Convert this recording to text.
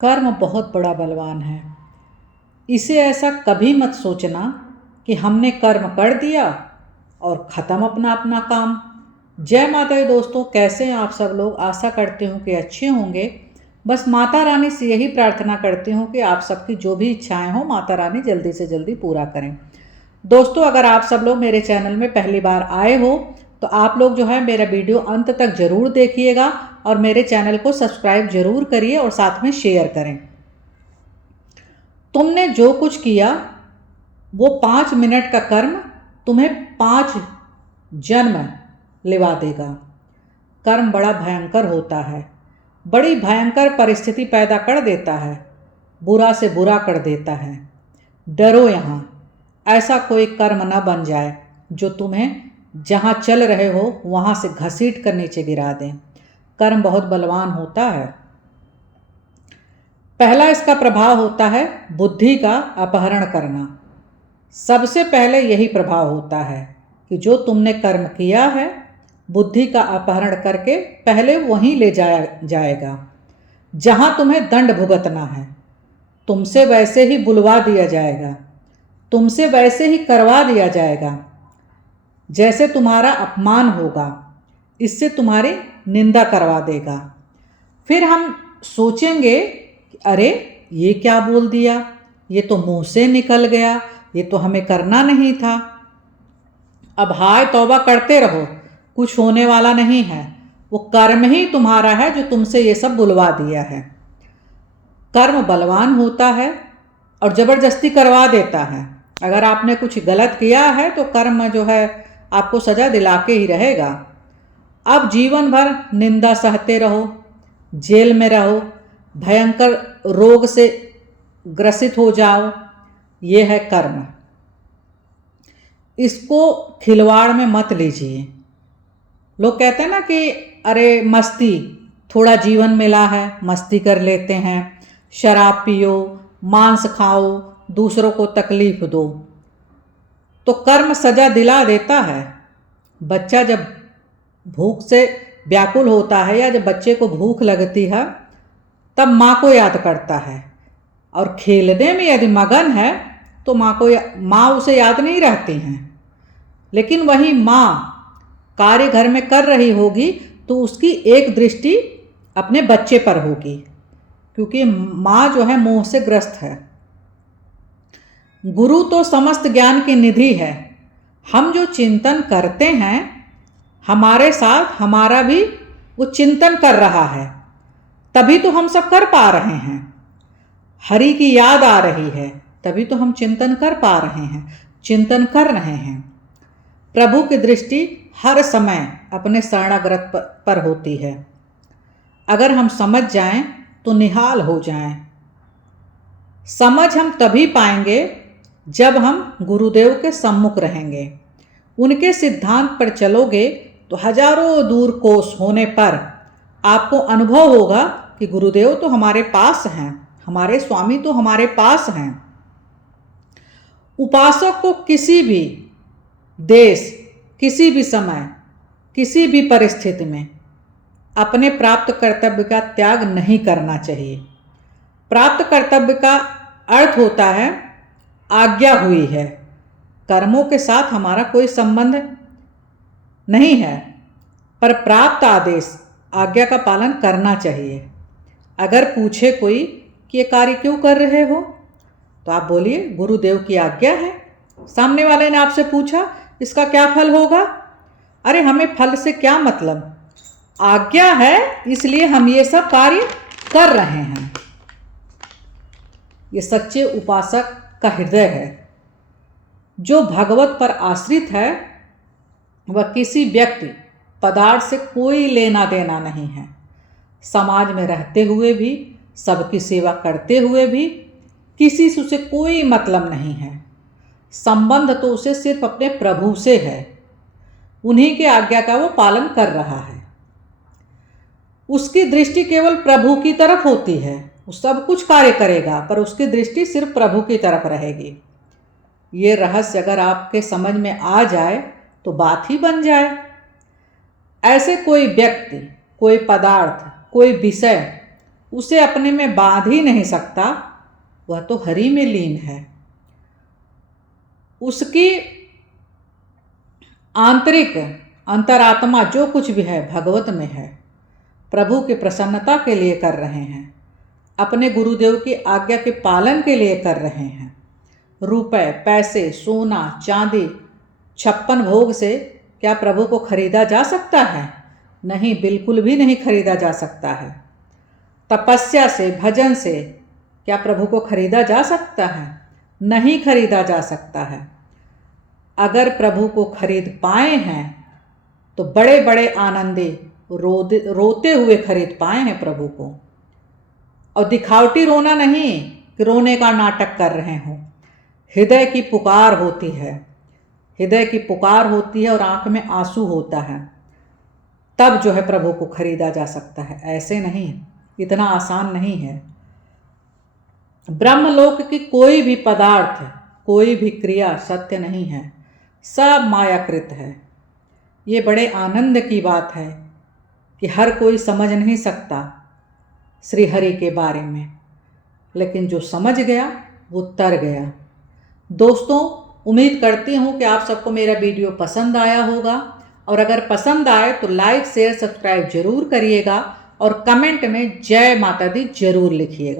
कर्म बहुत बड़ा बलवान है। इसे ऐसा कभी मत सोचना कि हमने कर्म कर दिया और ख़त्म अपना अपना काम। जय माता दी दोस्तों, कैसे हैं आप सब लोग। आशा करती हूँ कि अच्छे होंगे। बस माता रानी से यही प्रार्थना करती हूँ कि आप सबकी जो भी इच्छाएं हो माता रानी जल्दी से जल्दी पूरा करें। दोस्तों, अगर आप सब लोग मेरे चैनल में पहली बार आए हो तो आप लोग जो है मेरा वीडियो अंत तक ज़रूर देखिएगा और मेरे चैनल को सब्सक्राइब ज़रूर करिए और साथ में शेयर करें। तुमने जो कुछ किया वो 5 मिनट का कर्म तुम्हें 5 जन्म लिवा देगा। कर्म बड़ा भयंकर होता है, बड़ी भयंकर परिस्थिति पैदा कर देता है, बुरा से बुरा कर देता है। डरो यहाँ, ऐसा कोई कर्म न बन जाए जो तुम्हें जहाँ चल रहे हो वहाँ से घसीट कर नीचे गिरा दें। कर्म बहुत बलवान होता है। पहला इसका प्रभाव होता है बुद्धि का अपहरण करना। सबसे पहले यही प्रभाव होता है कि जो तुमने कर्म किया है बुद्धि का अपहरण करके पहले वहीं ले जाया जाएगा जहाँ तुम्हें दंड भुगतना है। तुमसे वैसे ही बुलवा दिया जाएगा, तुमसे वैसे ही करवा दिया जाएगा जैसे तुम्हारा अपमान होगा। इससे तुम्हारी निंदा करवा देगा। फिर हम सोचेंगे कि अरे ये क्या बोल दिया, ये तो मुंह से निकल गया, ये तो हमें करना नहीं था। अब हाय तौबा करते रहो, कुछ होने वाला नहीं है। वो कर्म ही तुम्हारा है जो तुमसे ये सब बुलवा दिया है। कर्म बलवान होता है और ज़बरदस्ती करवा देता है। अगर आपने कुछ गलत किया है तो कर्म जो है आपको सज़ा दिला के ही रहेगा। अब जीवन भर निंदा सहते रहो, जेल में रहो, भयंकर रोग से ग्रसित हो जाओ। ये है कर्म। इसको खिलवाड़ में मत लीजिए। लोग कहते हैं ना कि अरे मस्ती, थोड़ा जीवन मिला है मस्ती कर लेते हैं, शराब पियो, मांस खाओ, दूसरों को तकलीफ दो। तो कर्म सजा दिला देता है। बच्चा जब भूख से व्याकुल होता है या जब बच्चे को भूख लगती है तब माँ को याद करता है, और खेलने में यदि मगन है तो माँ उसे याद नहीं रहती हैं। लेकिन वही माँ कार्य घर में कर रही होगी तो उसकी एक दृष्टि अपने बच्चे पर होगी, क्योंकि माँ जो है मोह से ग्रस्त है। गुरु तो समस्त ज्ञान की निधि है। हम जो चिंतन करते हैं हमारे साथ हमारा भी वो चिंतन कर रहा है, तभी तो हम सब कर पा रहे हैं। हरि की याद आ रही है तभी तो हम चिंतन कर पा रहे हैं, चिंतन कर रहे हैं। प्रभु की दृष्टि हर समय अपने शरणागत पर होती है। अगर हम समझ जाएं तो निहाल हो जाएं। समझ हम तभी पाएंगे जब हम गुरुदेव के सम्मुख रहेंगे। उनके सिद्धांत पर चलोगे तो हजारों दूर कोस होने पर आपको अनुभव होगा कि गुरुदेव तो हमारे पास हैं, हमारे स्वामी तो हमारे पास हैं। उपासक को किसी भी देश, किसी भी समय, किसी भी परिस्थिति में अपने प्राप्त कर्तव्य का त्याग नहीं करना चाहिए। प्राप्त कर्तव्य का अर्थ होता है आज्ञा हुई है। कर्मों के साथ हमारा कोई संबंध नहीं है, पर प्राप्त आदेश, आज्ञा का पालन करना चाहिए। अगर पूछे कोई कि ये कार्य क्यों कर रहे हो तो आप बोलिए गुरुदेव की आज्ञा है। सामने वाले ने आपसे पूछा इसका क्या फल होगा, अरे हमें फल से क्या मतलब, आज्ञा है इसलिए हम ये सब कार्य कर रहे हैं। ये सच्चे उपासक का हृदय है। जो भगवत पर आश्रित है वह किसी व्यक्ति पदार्थ से कोई लेना देना नहीं है। समाज में रहते हुए भी, सबकी सेवा करते हुए भी किसी से उसे कोई मतलब नहीं है। संबंध तो उसे सिर्फ अपने प्रभु से है। उन्हीं के आज्ञा का वो पालन कर रहा है। उसकी दृष्टि केवल प्रभु की तरफ होती है। वो सब कुछ कार्य करेगा पर उसकी दृष्टि सिर्फ प्रभु की तरफ रहेगी। ये रहस्य अगर आपके समझ में आ जाए तो बात ही बन जाए। ऐसे कोई व्यक्ति, कोई पदार्थ, कोई विषय उसे अपने में बांध ही नहीं सकता, वह तो हरि में लीन है। उसकी आंतरिक अंतरात्मा जो कुछ भी है भगवत में है। प्रभु की प्रसन्नता के लिए कर रहे हैं, अपने गुरुदेव की आज्ञा के पालन के लिए कर रहे हैं। रुपए, पैसे, सोना, चांदी, 56 भोग से क्या प्रभु को खरीदा जा सकता है? नहीं, बिल्कुल भी नहीं खरीदा जा सकता है। तपस्या से, भजन से क्या प्रभु को खरीदा जा सकता है? नहीं खरीदा जा सकता है। अगर प्रभु को खरीद पाए हैं तो बड़े बड़े आनंदी रोते हुए खरीद पाए हैं प्रभु को। और दिखावटी रोना नहीं कि रोने का नाटक कर रहे हो। हृदय की पुकार होती है, हृदय की पुकार होती है और आंख में आंसू होता है, तब जो है प्रभु को खरीदा जा सकता है। ऐसे नहीं, इतना आसान नहीं है। ब्रह्मलोक की कोई भी पदार्थ, कोई भी क्रिया सत्य नहीं है, सब मायाकृत है। ये बड़े आनंद की बात है कि हर कोई समझ नहीं सकता श्री हरि के बारे में, लेकिन जो समझ गया वो तर गया। दोस्तों, उम्मीद करती हूँ कि आप सबको मेरा वीडियो पसंद आया होगा, और अगर पसंद आए तो लाइक, शेयर, सब्सक्राइब जरूर करिएगा और कमेंट में जय माता दी जरूर लिखिएगा।